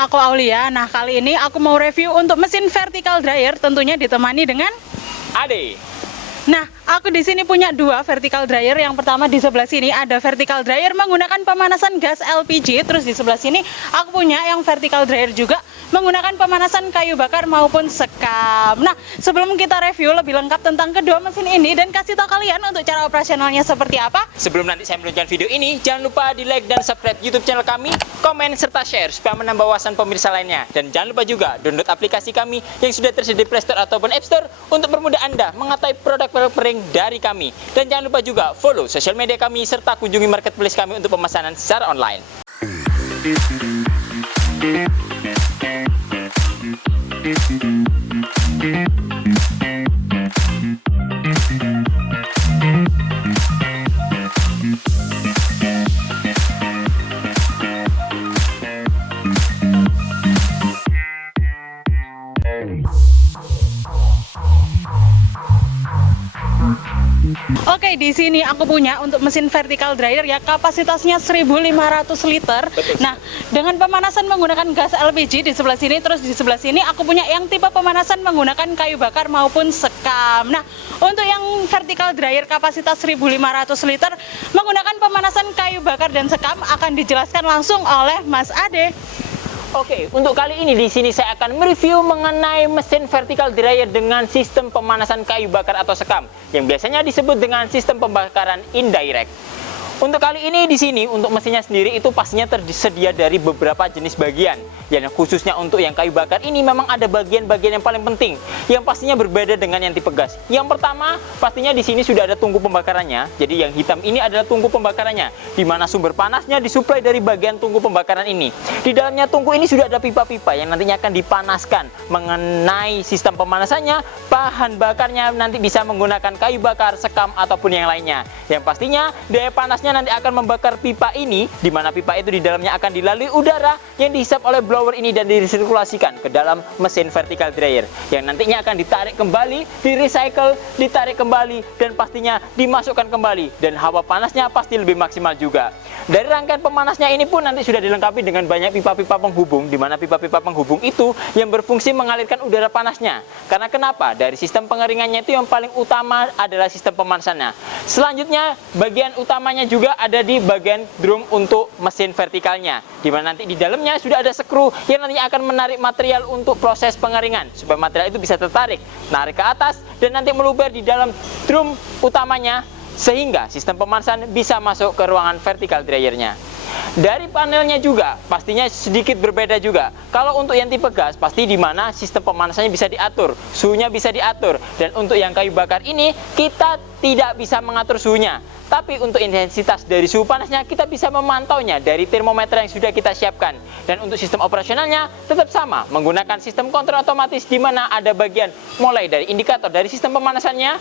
aku Aulia. Nah, kali ini aku mau review untuk mesin vertical dryer, tentunya ditemani dengan Ade. Nah, aku di sini punya dua vertical dryer. Yang pertama di sebelah sini ada vertical dryer menggunakan pemanasan gas LPG. Terus di sebelah sini aku punya yang vertical dryer juga menggunakan pemanasan kayu bakar maupun sekam. Nah, sebelum kita review lebih lengkap tentang kedua mesin ini dan kasih tahu kalian untuk cara operasionalnya seperti apa, Sebelum nanti saya meluncurkan video ini, jangan lupa di like dan subscribe YouTube channel kami, komen serta share supaya menambah wawasan pemirsa lainnya. Dan jangan lupa juga download aplikasi kami yang sudah tersedia di Play Store ataupun App Store untuk mempermudah Anda mengetahui produk-produk pering dari kami. Dan jangan lupa juga follow sosial media kami serta kunjungi marketplace kami untuk pemesanan secara online. Oke, di sini aku punya untuk mesin vertical dryer ya, kapasitasnya 1.500 liter. Betul. Nah, dengan pemanasan menggunakan gas LPG di sebelah sini, terus di sebelah sini aku punya yang tipe pemanasan menggunakan kayu bakar maupun sekam. Nah, untuk yang vertical dryer kapasitas 1.500 liter menggunakan pemanasan kayu bakar dan sekam akan dijelaskan langsung oleh Mas Ade. Oke, untuk kali ini di sini saya akan mereview mengenai mesin vertical dryer dengan sistem pemanasan kayu bakar atau sekam yang biasanya disebut dengan sistem pembakaran indirect. Untuk kali ini di sini untuk mesinnya sendiri itu pastinya tersedia dari beberapa jenis bagian. Dan khususnya untuk yang kayu bakar ini memang ada bagian-bagian yang paling penting yang pastinya berbeda dengan yang tipe gas. Yang pertama, pastinya di sini sudah ada tungku pembakarannya. Jadi yang hitam ini adalah tungku pembakarannya, di mana sumber panasnya disuplai dari bagian tungku pembakaran ini. Di dalamnya tungku ini sudah ada pipa-pipa yang nantinya akan dipanaskan. Mengenai sistem pemanasannya, bahan bakarnya nanti bisa menggunakan kayu bakar, sekam ataupun yang lainnya. Yang pastinya daya panasnya nanti akan membakar pipa ini, di mana pipa itu di dalamnya akan dilalui udara yang dihisap oleh blower ini dan disirkulasikan ke dalam mesin vertical dryer yang nantinya akan ditarik kembali, di-recycle, ditarik kembali dan pastinya dimasukkan kembali dan hawa panasnya pasti lebih maksimal juga. Dari rangkaian pemanasnya ini pun nanti sudah dilengkapi dengan banyak pipa-pipa penghubung, di mana pipa-pipa penghubung itu yang berfungsi mengalirkan udara panasnya. Karena kenapa? Dari sistem pengeringannya itu yang paling utama adalah sistem pemanasannya. Selanjutnya bagian utamanya juga ada di bagian drum untuk mesin vertikalnya, di mana nanti di dalamnya sudah ada skru yang nantinya akan menarik material untuk proses pengeringan supaya material itu bisa tertarik, narik ke atas dan nanti meluber di dalam drum utamanya sehingga sistem pemanasan bisa masuk ke ruangan vertical dryernya. Dari panelnya juga pastinya sedikit berbeda juga. Kalau untuk yang tipe gas pasti di mana sistem pemanasannya bisa diatur, suhunya bisa diatur. Dan untuk yang kayu bakar ini kita tidak bisa mengatur suhunya. Tapi untuk intensitas dari suhu panasnya kita bisa memantaunya dari termometer yang sudah kita siapkan. Dan untuk sistem operasionalnya tetap sama, menggunakan sistem kontrol otomatis di mana ada bagian mulai dari indikator dari sistem pemanasannya,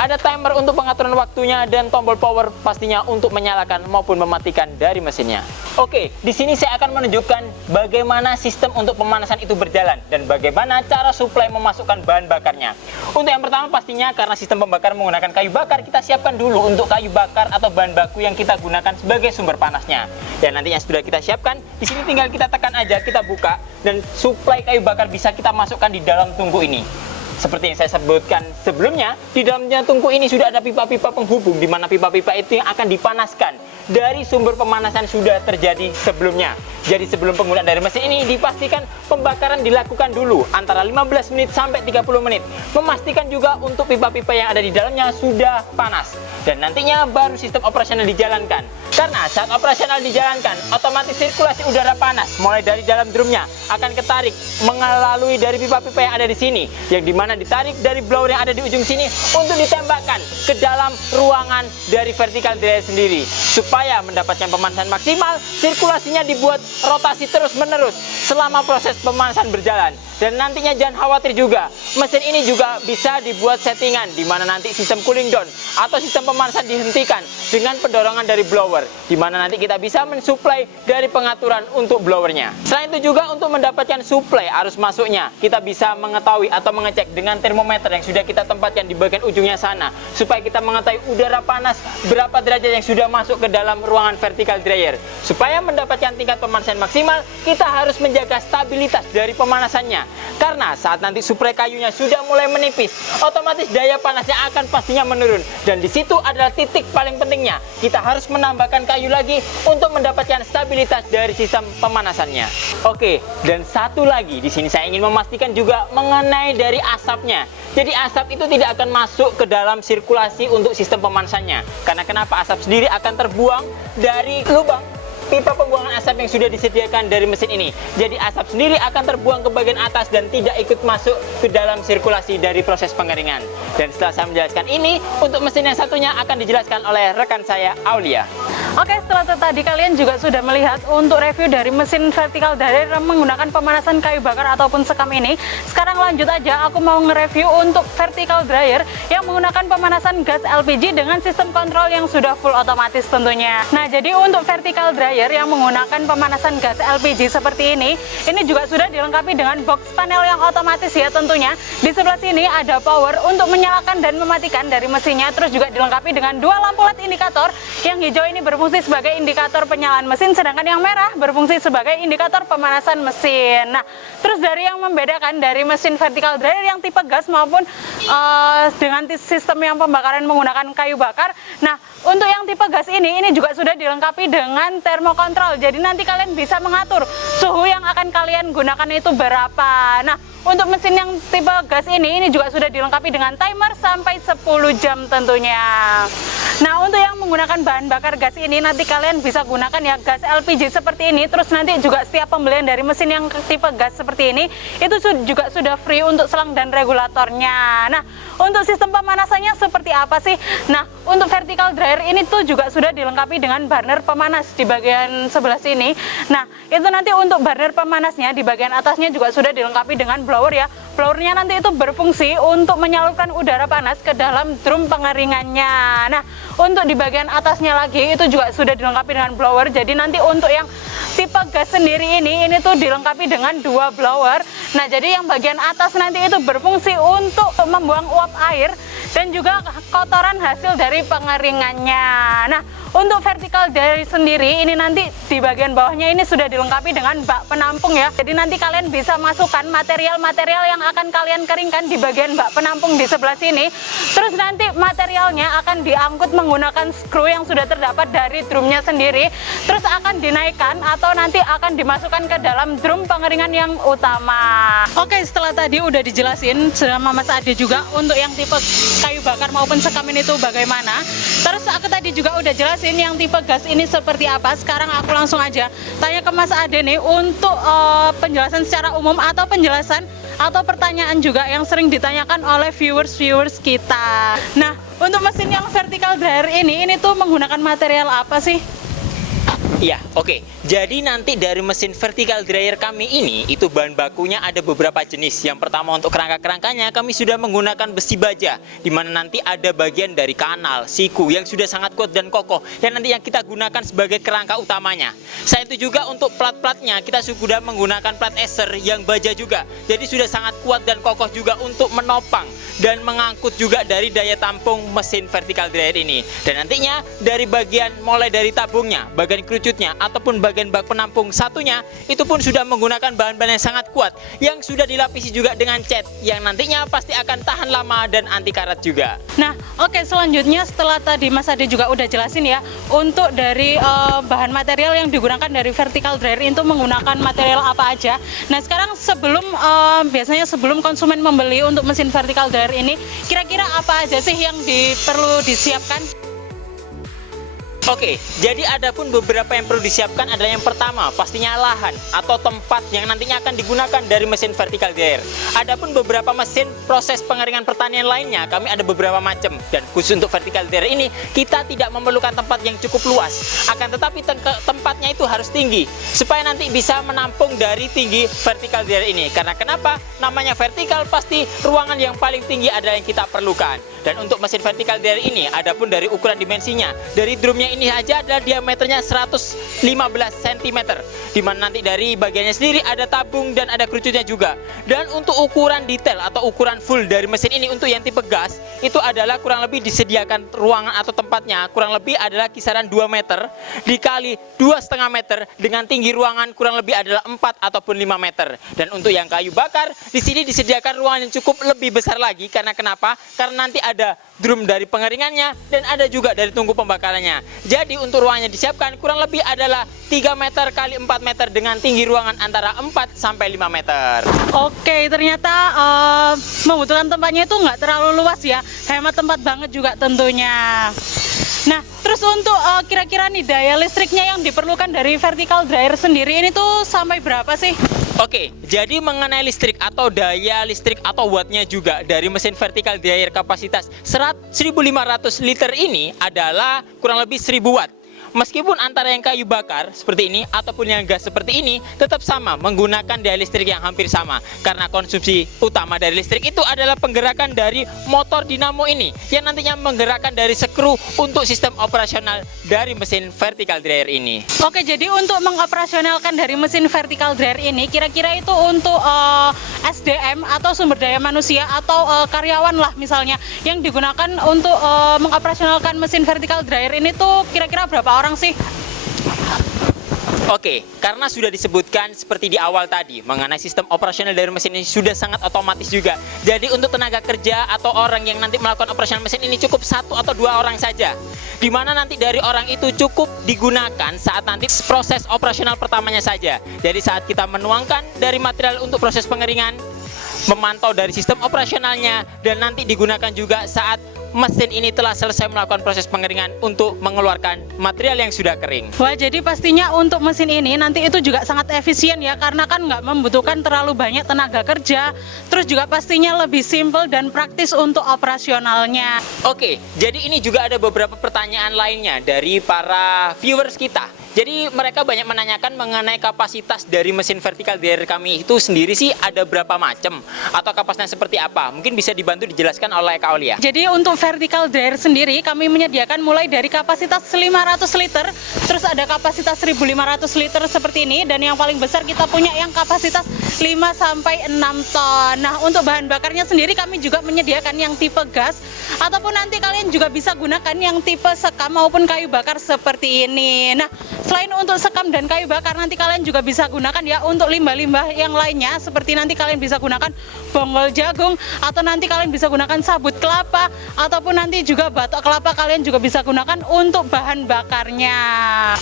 ada timer untuk pengaturan waktunya dan tombol power pastinya untuk menyalakan maupun mematikan dari mesinnya. Oke, di sini saya akan menunjukkan bagaimana sistem untuk pemanasan itu berjalan dan bagaimana cara suplai memasukkan bahan bakarnya. Untuk yang pertama pastinya karena sistem pembakar menggunakan kayu bakar, kita siapkan dulu untuk kayu bakar atau bahan baku yang kita gunakan sebagai sumber panasnya. Dan nantinya sudah kita siapkan, di sini tinggal kita tekan aja, kita buka dan suplai kayu bakar bisa kita masukkan di dalam tungku ini. Seperti yang saya sebutkan sebelumnya, di dalamnya tungku ini sudah ada pipa-pipa penghubung, di mana pipa-pipa itu yang akan dipanaskan dari sumber pemanasan sudah terjadi sebelumnya. Jadi sebelum penggunaan dari mesin ini dipastikan pembakaran dilakukan dulu antara 15 menit sampai 30 menit. Memastikan juga untuk pipa-pipa yang ada di dalamnya sudah panas. Dan nantinya baru sistem operasional dijalankan. Karena saat operasional dijalankan, otomatis sirkulasi udara panas mulai dari dalam drumnya akan ketarik melalui dari pipa-pipa yang ada di sini, yang dimana ditarik dari blower yang ada di ujung sini untuk ditembakkan ke dalam ruangan dari vertical dryer sendiri. Supaya mendapatkan pemanasan maksimal, sirkulasinya dibuat rotasi terus-menerus selama proses pemanasan berjalan. Dan nantinya jangan khawatir juga, mesin ini juga bisa dibuat settingan di mana nanti sistem cooling down atau sistem pemanasan dihentikan dengan pendorongan dari blower, di mana nanti kita bisa mensuplai dari pengaturan untuk blowernya. Selain itu juga untuk mendapatkan suplai arus masuknya, kita bisa mengetahui atau mengecek dengan termometer yang sudah kita tempatkan di bagian ujungnya sana, supaya kita mengetahui udara panas berapa derajat yang sudah masuk ke dalam ruangan vertical dryer. Supaya mendapatkan tingkat pemanasan maksimal, kita harus menjaga stabilitas dari pemanasannya. Karena saat nanti suplai kayunya sudah mulai menipis, otomatis daya panasnya akan pastinya menurun. Dan di situ adalah titik paling pentingnya. Kita harus menambahkan kayu lagi untuk mendapatkan stabilitas dari sistem pemanasannya. Oke, dan satu lagi di sini saya ingin memastikan juga mengenai dari asapnya. Jadi asap itu tidak akan masuk ke dalam sirkulasi untuk sistem pemanasannya. Karena kenapa? Asap sendiri akan terbuang dari lubang pipa pembuangan asap yang sudah disediakan dari mesin ini. Jadi asap sendiri akan terbuang ke bagian atas dan tidak ikut masuk ke dalam sirkulasi dari proses pengeringan. Dan setelah saya menjelaskan ini, untuk mesin yang satunya akan dijelaskan oleh rekan saya, Aulia. Oke, setelah itu tadi kalian juga sudah melihat untuk review dari mesin vertical dryer menggunakan pemanasan kayu bakar ataupun sekam ini. Sekarang lanjut aja, aku mau nge-review untuk vertical dryer yang menggunakan pemanasan gas LPG dengan sistem kontrol yang sudah full otomatis tentunya. Nah, jadi untuk vertical dryer yang menggunakan pemanasan gas LPG seperti ini juga sudah dilengkapi dengan box panel yang otomatis ya tentunya. Di sebelah sini ada power untuk menyalakan dan mematikan dari mesinnya, terus juga dilengkapi dengan dua lampu LED indikator. Yang hijau ini berfungsi sebagai indikator penyalaan mesin, sedangkan yang merah berfungsi sebagai indikator pemanasan mesin. Nah, terus dari yang membedakan dari mesin vertical dryer yang tipe gas maupun dengan sistem yang pembakaran menggunakan kayu bakar. Nah, untuk yang tipe gas ini juga sudah dilengkapi dengan thermokontrol. Jadi nanti kalian bisa mengatur suhu yang akan kalian gunakan itu berapa. Nah, untuk mesin yang tipe gas ini juga sudah dilengkapi dengan timer sampai 10 jam tentunya. Nah, untuk yang menggunakan bahan bakar gas ini nanti kalian bisa gunakan ya gas LPG seperti ini. Terus nanti juga setiap pembelian dari mesin yang tipe gas seperti ini itu juga sudah free untuk selang dan regulatornya. Nah, untuk sistem pemanasannya seperti apa sih? Nah, untuk vertical dryer ini tuh juga sudah dilengkapi dengan burner pemanas di bagian sebelah sini. Nah, itu nanti untuk burner pemanasnya di bagian atasnya juga sudah dilengkapi dengan blower ya. Blowernya nanti itu berfungsi untuk menyalurkan udara panas ke dalam drum pengeringannya. Nah, untuk di bagian atasnya lagi itu juga sudah dilengkapi dengan blower. Jadi nanti untuk yang tipe gas sendiri ini tuh dilengkapi dengan dua blower. Nah, jadi yang bagian atas nanti itu berfungsi untuk membuang uap air dan juga kotoran hasil dari pengeringannya. Nah, untuk vertical dryer sendiri ini nanti di bagian bawahnya ini sudah dilengkapi dengan bak penampung ya. Jadi nanti kalian bisa masukkan material-material yang akan kalian keringkan di bagian bak penampung di sebelah sini. Terus nanti materialnya akan diangkut menggunakan skru yang sudah terdapat dari drumnya sendiri. Terus akan dinaikkan atau nanti akan dimasukkan ke dalam drum pengeringan yang utama. Oke, setelah tadi udah dijelasin sama Mas Ade juga untuk yang tipe kayu bakar maupun sekam ini tuh bagaimana. Terus aku tadi juga udah jelasin yang tipe gas ini seperti apa. Sekarang aku langsung aja tanya ke Mas Ade nih untuk penjelasan secara umum atau penjelasan atau pertanyaan juga yang sering ditanyakan oleh viewers kita. Nah, untuk mesin yang vertical dryer ini tuh menggunakan material apa sih? Iya, oke. Jadi nanti dari mesin vertical dryer kami ini, itu bahan bakunya ada beberapa jenis. Yang pertama untuk kerangka-kerangkanya kami sudah menggunakan besi baja, di mana nanti ada bagian dari kanal, siku yang sudah sangat kuat dan kokoh, yang nanti yang kita gunakan sebagai kerangka utamanya. Selain itu juga untuk plat-platnya kita sudah menggunakan plat Acer yang baja juga. Jadi sudah sangat kuat dan kokoh juga untuk menopang dan mengangkut juga dari daya tampung mesin vertical dryer ini. Dan nantinya dari bagian mulai dari tabungnya, bagian kerucutnya ataupun bagian bak penampung satunya itu pun sudah menggunakan bahan-bahan yang sangat kuat yang sudah dilapisi juga dengan cat yang nantinya pasti akan tahan lama dan anti karat juga. Nah, oke, selanjutnya setelah tadi Mas Ade juga udah jelasin ya untuk dari bahan material yang digunakan dari vertical dryer itu menggunakan material apa aja. Nah, sekarang biasanya sebelum konsumen membeli untuk mesin vertical dryer ini, kira-kira apa aja sih yang perlu disiapkan? Oke, jadi ada pun beberapa yang perlu disiapkan adalah yang pertama, pastinya lahan atau tempat yang nantinya akan digunakan dari mesin vertical dryer. Adapun beberapa mesin proses pengeringan pertanian lainnya, kami ada beberapa macam, dan khusus untuk vertical dryer ini kita tidak memerlukan tempat yang cukup luas. Akan tetapi tempatnya itu harus tinggi supaya nanti bisa menampung dari tinggi vertical dryer ini. Karena kenapa? Namanya vertikal, pasti ruangan yang paling tinggi adalah yang kita perlukan. Dan untuk mesin vertical dryer ini, adapun dari ukuran dimensinya, dari drumnya ini aja adalah diameternya 115 cm, dimana nanti dari bagiannya sendiri ada tabung dan ada kerucutnya juga. Dan untuk ukuran detail atau ukuran full dari mesin ini untuk yang tipe gas, itu adalah kurang lebih disediakan ruangan atau tempatnya kurang lebih adalah kisaran 2 meter dikali 2,5 meter, dengan tinggi ruangan kurang lebih adalah 4 ataupun 5 meter. Dan untuk yang kayu bakar, di sini disediakan ruangan yang cukup lebih besar lagi. Karena kenapa? Karena nanti ada drum dari pengeringannya dan ada juga dari tungku pembakarannya. Jadi untuk ruangannya disiapkan kurang lebih adalah 3 meter kali 4 meter dengan tinggi ruangan antara 4 sampai 5 meter. Oke, ternyata membutuhkan tempatnya itu nggak terlalu luas ya, hemat tempat banget juga tentunya. Nah, terus untuk kira-kira nih daya listriknya yang diperlukan dari vertical dryer sendiri ini tuh sampai berapa sih? Oke, jadi mengenai listrik atau daya listrik atau wattnya juga dari mesin vertical dryer kapasitas 1500 liter ini adalah kurang lebih 1000 watt. Meskipun antara yang kayu bakar seperti ini ataupun yang gas seperti ini tetap sama, menggunakan daya listrik yang hampir sama. Karena konsumsi utama dari listrik itu adalah penggerakan dari motor dinamo ini, yang nantinya menggerakkan dari skru untuk sistem operasional dari mesin vertical dryer ini. Oke, jadi untuk mengoperasionalkan dari mesin vertical dryer ini, kira-kira itu untuk SDM atau sumber daya manusia atau karyawan lah misalnya, yang digunakan untuk mengoperasionalkan mesin vertical dryer ini tuh kira-kira berapa orang sih? Oke, karena sudah disebutkan seperti di awal tadi mengenai sistem operasional dari mesin ini sudah sangat otomatis juga. Jadi untuk tenaga kerja atau orang yang nanti melakukan operasional mesin ini cukup 1 atau 2 orang saja. Dimana nanti dari orang itu cukup digunakan saat nanti proses operasional pertamanya saja. Jadi saat kita menuangkan dari material untuk proses pengeringan, memantau dari sistem operasionalnya, dan nanti digunakan juga saat mesin ini telah selesai melakukan proses pengeringan untuk mengeluarkan material yang sudah kering. Wah, jadi pastinya untuk mesin ini nanti itu juga sangat efisien ya, karena kan nggak membutuhkan terlalu banyak tenaga kerja, terus juga pastinya lebih simple dan praktis untuk operasionalnya. Oke, jadi ini juga ada beberapa pertanyaan lainnya dari para viewers kita. Jadi mereka banyak menanyakan mengenai kapasitas dari mesin vertical dryer kami itu sendiri sih ada berapa macam atau kapasitasnya seperti apa. Mungkin bisa dibantu dijelaskan oleh Kak Olia. Jadi untuk vertical dryer sendiri kami menyediakan mulai dari kapasitas 500 liter, terus ada kapasitas 1500 liter seperti ini, dan yang paling besar kita punya yang kapasitas 5 sampai 6 ton. Nah, untuk bahan bakarnya sendiri kami juga menyediakan yang tipe gas, ataupun nanti kalian juga bisa gunakan yang tipe sekam maupun kayu bakar seperti ini. Nah, selain untuk sekam dan kayu bakar, nanti kalian juga bisa gunakan ya untuk limbah-limbah yang lainnya, seperti nanti kalian bisa gunakan bonggol jagung, atau nanti kalian bisa gunakan sabut kelapa, ataupun nanti juga batok kelapa kalian juga bisa gunakan untuk bahan bakarnya.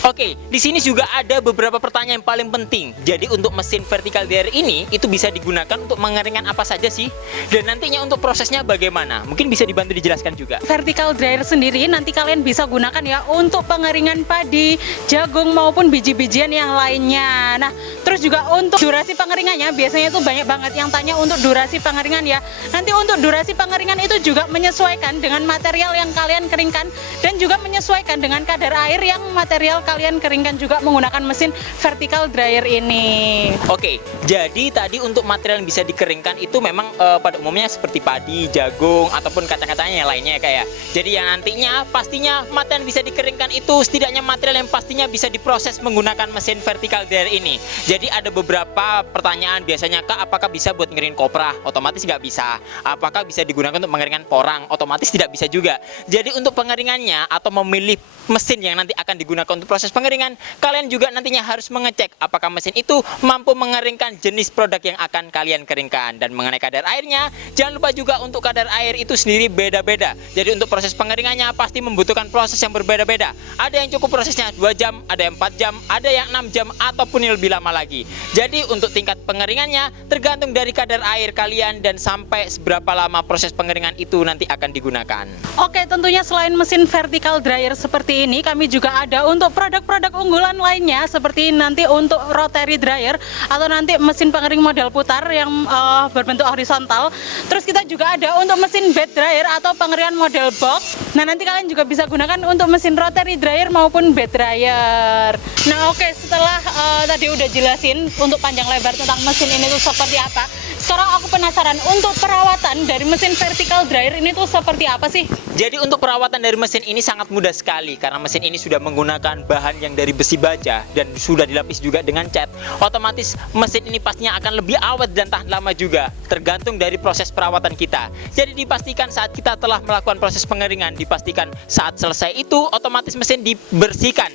Oke, di sini juga ada beberapa pertanyaan yang paling penting. Jadi untuk mesin vertical dryer ini itu bisa digunakan untuk mengeringkan apa saja sih? Dan nantinya untuk prosesnya bagaimana? Mungkin bisa dibantu dijelaskan juga. Vertical dryer sendiri nanti kalian bisa gunakan ya untuk pengeringan padi, jagung maupun biji-bijian yang lainnya. Nah, terus juga untuk durasi pengeringannya biasanya tuh banyak banget yang tanya untuk durasi pengeringan ya. Nanti untuk durasi pengeringan itu juga menyesuaikan dengan material yang kalian keringkan, dan juga menyesuaikan dengan kadar air yang material kalian keringkan juga menggunakan mesin vertical dryer ini. Oke, jadi tadi untuk material yang bisa dikeringkan itu memang pada umumnya seperti padi, jagung, ataupun kacang-kacangnya yang lainnya kayak. Jadi yang nantinya pastinya material yang bisa dikeringkan itu setidaknya material yang pastinya bisa diproses menggunakan mesin vertical dryer ini. Jadi ada beberapa pertanyaan biasanya, Kak, apakah bisa buat ngeringin kopra? Otomatis nggak bisa. Apakah bisa digunakan untuk mengeringkan porang? Otomatis tidak bisa juga. Jadi untuk pengeringannya atau memilih mesin yang nanti akan digunakan untuk proses pengeringan, kalian juga nantinya harus mengecek apakah mesin itu mampu mengeringkan jenis produk yang akan kalian keringkan. Dan mengenai kadar airnya, jangan lupa juga untuk kadar air itu sendiri beda-beda. Jadi untuk proses pengeringannya pasti membutuhkan proses yang berbeda-beda. Ada yang cukup prosesnya 2 jam, ada yang 4 jam, ada yang 6 jam, ataupun yang lebih lama lagi. Jadi untuk tingkat pengeringannya tergantung dari kadar air kalian dan sampai seberapa lama proses pengeringan itu nanti akan digunakan. Oke, tentunya selain mesin vertical dryer seperti ini, kami juga ada untuk produk-produk unggulan lainnya seperti nanti untuk rotary dryer atau nanti mesin pengering model putar yang berbentuk horizontal. Terus kita juga ada untuk mesin bed dryer atau pengeringan model box. Nah, nanti kalian juga bisa gunakan untuk mesin rotary dryer maupun bed dryer. Nah, oke, setelah tadi udah jelasin untuk panjang lebar tentang mesin ini tuh seperti apa. Sekarang aku penasaran untuk perawatan dari mesin vertical dryer ini tuh seperti apa sih? Jadi untuk perawatan dari mesin ini sangat mudah sekali karena mesin ini sudah menggunakan bahan yang dari besi baja dan sudah dilapis juga dengan cat. Otomatis mesin ini pastinya akan lebih awet dan tahan lama juga, tergantung dari proses perawatan kita. Jadi dipastikan saat kita telah melakukan proses pengeringan, dipastikan saat selesai itu otomatis mesin dibersihkan.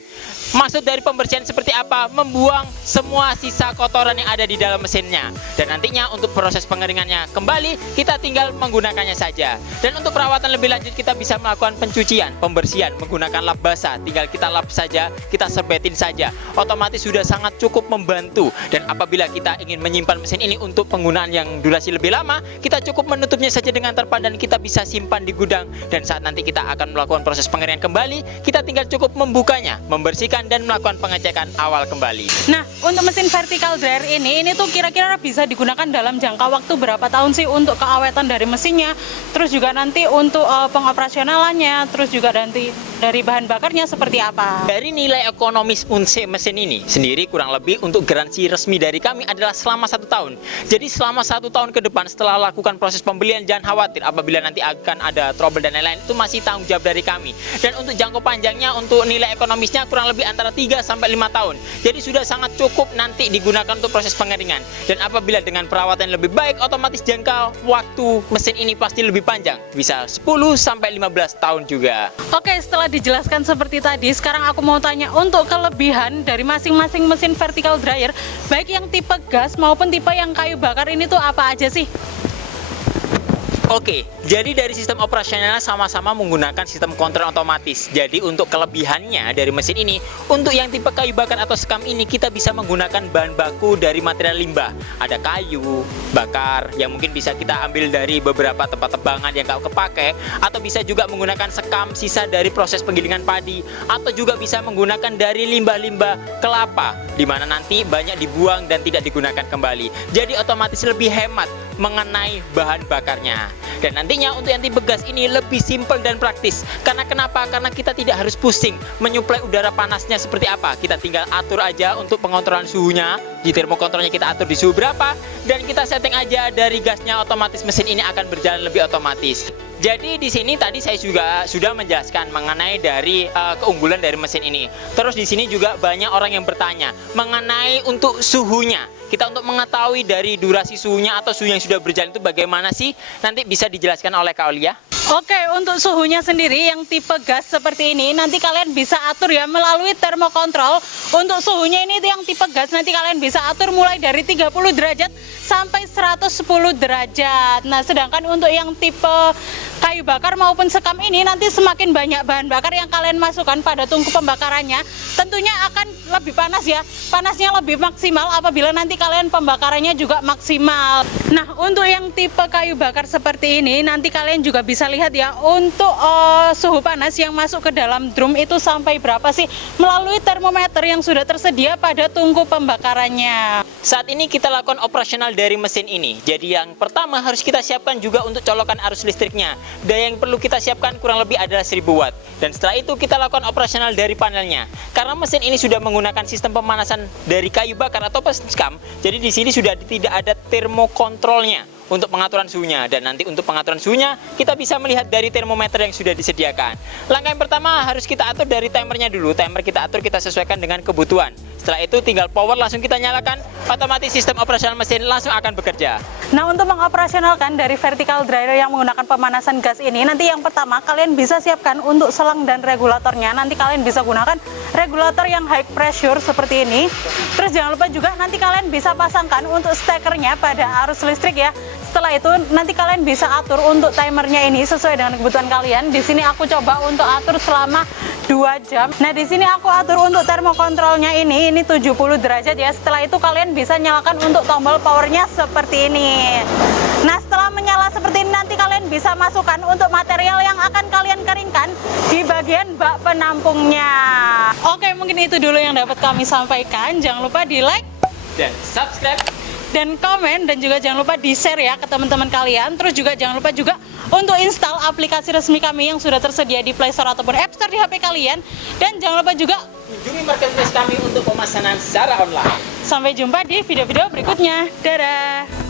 Maksud dari pembersihan seperti apa? Membuang semua sisa kotoran yang ada di dalam mesinnya. Dan nantinya untuk proses pengeringannya kembali, kita tinggal menggunakannya saja. Dan untuk perawatan lebih lanjut, kita bisa melakukan pencucian, pembersihan menggunakan lap basah. Tinggal kita lap saja, kita sebetin saja. Otomatis sudah sangat cukup membantu. Dan apabila kita ingin menyimpan mesin ini untuk penggunaan yang durasi lebih lama, kita cukup menutupnya saja dengan terpal dan kita bisa simpan di gudang. Dan saat nanti kita akan melakukan proses pengeringan kembali, kita tinggal cukup membukanya, membersihkan dan melakukan pengecekan awal kembali. Nah, untuk mesin vertical dryer ini tuh kira-kira bisa digunakan dalam jangka waktu berapa tahun sih untuk keawetan dari mesinnya, terus juga nanti untuk pengoperasionalannya, terus juga nanti dari bahan bakarnya seperti apa? Dari nilai ekonomis mesin ini sendiri kurang lebih untuk garansi resmi dari kami adalah selama 1 tahun. Jadi selama 1 tahun ke depan setelah lakukan proses pembelian, jangan khawatir apabila nanti akan ada trouble dan lain-lain, itu masih tanggung jawab dari kami. Dan untuk jangka panjangnya, untuk nilai ekonomisnya kurang lebih antara 3 sampai 5 tahun. Jadi sudah sangat cukup nanti digunakan untuk proses pengeringan. Dan apabila dengan perawatan lebih baik, otomatis jangka waktu mesin ini pasti lebih panjang. Bisa 10 sampai 15 tahun juga. Oke, setelah dijelaskan seperti tadi, sekarang aku mau tanya untuk kelebihan dari masing-masing mesin vertical dryer, baik yang tipe gas maupun tipe yang kayu bakar ini tuh apa aja sih? Oke, jadi dari sistem operasionalnya sama-sama menggunakan sistem kontrol otomatis. Jadi untuk kelebihannya dari mesin ini, untuk yang tipe kayu bakar atau sekam ini kita bisa menggunakan bahan baku dari material limbah. Ada kayu bakar yang mungkin bisa kita ambil dari beberapa tempat tebangan yang gak kepake, atau bisa juga menggunakan sekam sisa dari proses penggilingan padi, atau juga bisa menggunakan dari limbah-limbah kelapa, di mana nanti banyak dibuang dan tidak digunakan kembali. Jadi otomatis lebih hemat mengenai bahan bakarnya. Dan nantinya untuk yang tipe gas ini lebih simpel dan praktis. Karena kenapa? Karena kita tidak harus pusing menyuplai udara panasnya seperti apa. Kita tinggal atur aja untuk pengontrolan suhunya. Di termokontrolnya kita atur di suhu berapa, dan kita setting aja dari gasnya, otomatis mesin ini akan berjalan lebih otomatis. Jadi di sini tadi saya juga sudah menjelaskan mengenai dari keunggulan dari mesin ini. Terus di sini juga banyak orang yang bertanya mengenai untuk suhunya. Kita untuk mengetahui dari durasi suhunya atau suhu yang sudah berjalan itu bagaimana sih? Nanti bisa dijelaskan oleh Kak Aulia. Oke, untuk suhunya sendiri yang tipe gas seperti ini nanti kalian bisa atur ya melalui termokontrol. Untuk suhunya ini yang tipe gas nanti kalian bisa atur mulai dari 30 derajat sampai 110 derajat. Nah, sedangkan untuk yang tipe kayu bakar maupun sekam ini nanti semakin banyak bahan bakar yang kalian masukkan pada tungku pembakarannya, tentunya akan lebih panas ya. Panasnya lebih maksimal apabila nanti kalian pembakarannya juga maksimal. Nah, untuk yang tipe kayu bakar seperti ini nanti kalian juga bisa lihat ya untuk suhu panas yang masuk ke dalam drum itu sampai berapa sih melalui termometer yang sudah tersedia pada tungku pembakarannya. Saat ini kita lakukan operasional dari mesin ini. Jadi yang pertama harus kita siapkan juga untuk colokan arus listriknya. Daya yang perlu kita siapkan kurang lebih adalah 1000 watt. Dan setelah itu kita lakukan operasional dari panelnya. Karena mesin ini sudah menggunakan sistem pemanasan dari kayu bakar atau skam, jadi di sini sudah tidak ada termokontrolnya untuk pengaturan suhunya. Dan nanti untuk pengaturan suhunya kita bisa melihat dari termometer yang sudah disediakan. Langkah yang pertama harus kita atur dari timernya dulu. Timer kita atur, kita sesuaikan dengan kebutuhan. Setelah itu tinggal power langsung kita nyalakan, otomatis sistem operasional mesin langsung akan bekerja. Nah, untuk mengoperasionalkan dari vertical dryer yang menggunakan pemanasan gas ini, nanti yang pertama kalian bisa siapkan untuk selang dan regulatornya. Nanti kalian bisa gunakan regulator yang high pressure seperti ini. Terus jangan lupa juga nanti kalian bisa pasangkan untuk stekernya pada arus listrik ya. setelah itu nanti kalian bisa atur untuk timernya ini sesuai dengan kebutuhan kalian. Di sini aku coba untuk atur selama 2 jam. Nah, di sini aku atur untuk termokontrolnya ini 70 derajat ya. Setelah itu kalian bisa nyalakan untuk tombol powernya seperti ini. Nah, setelah menyala seperti ini nanti kalian bisa masukkan untuk material yang akan kalian keringkan di bagian bak penampungnya. Oke, mungkin itu dulu yang dapat kami sampaikan. Jangan lupa di like Dan subscribe dan komen, dan juga jangan lupa di share ya ke teman-teman kalian. Terus juga jangan lupa juga untuk install aplikasi resmi kami yang sudah tersedia di Play Store ataupun App Store di HP kalian. Dan jangan lupa juga kunjungi marketplace kami untuk pemesanan secara online. sampai jumpa di video-video berikutnya. Dadah.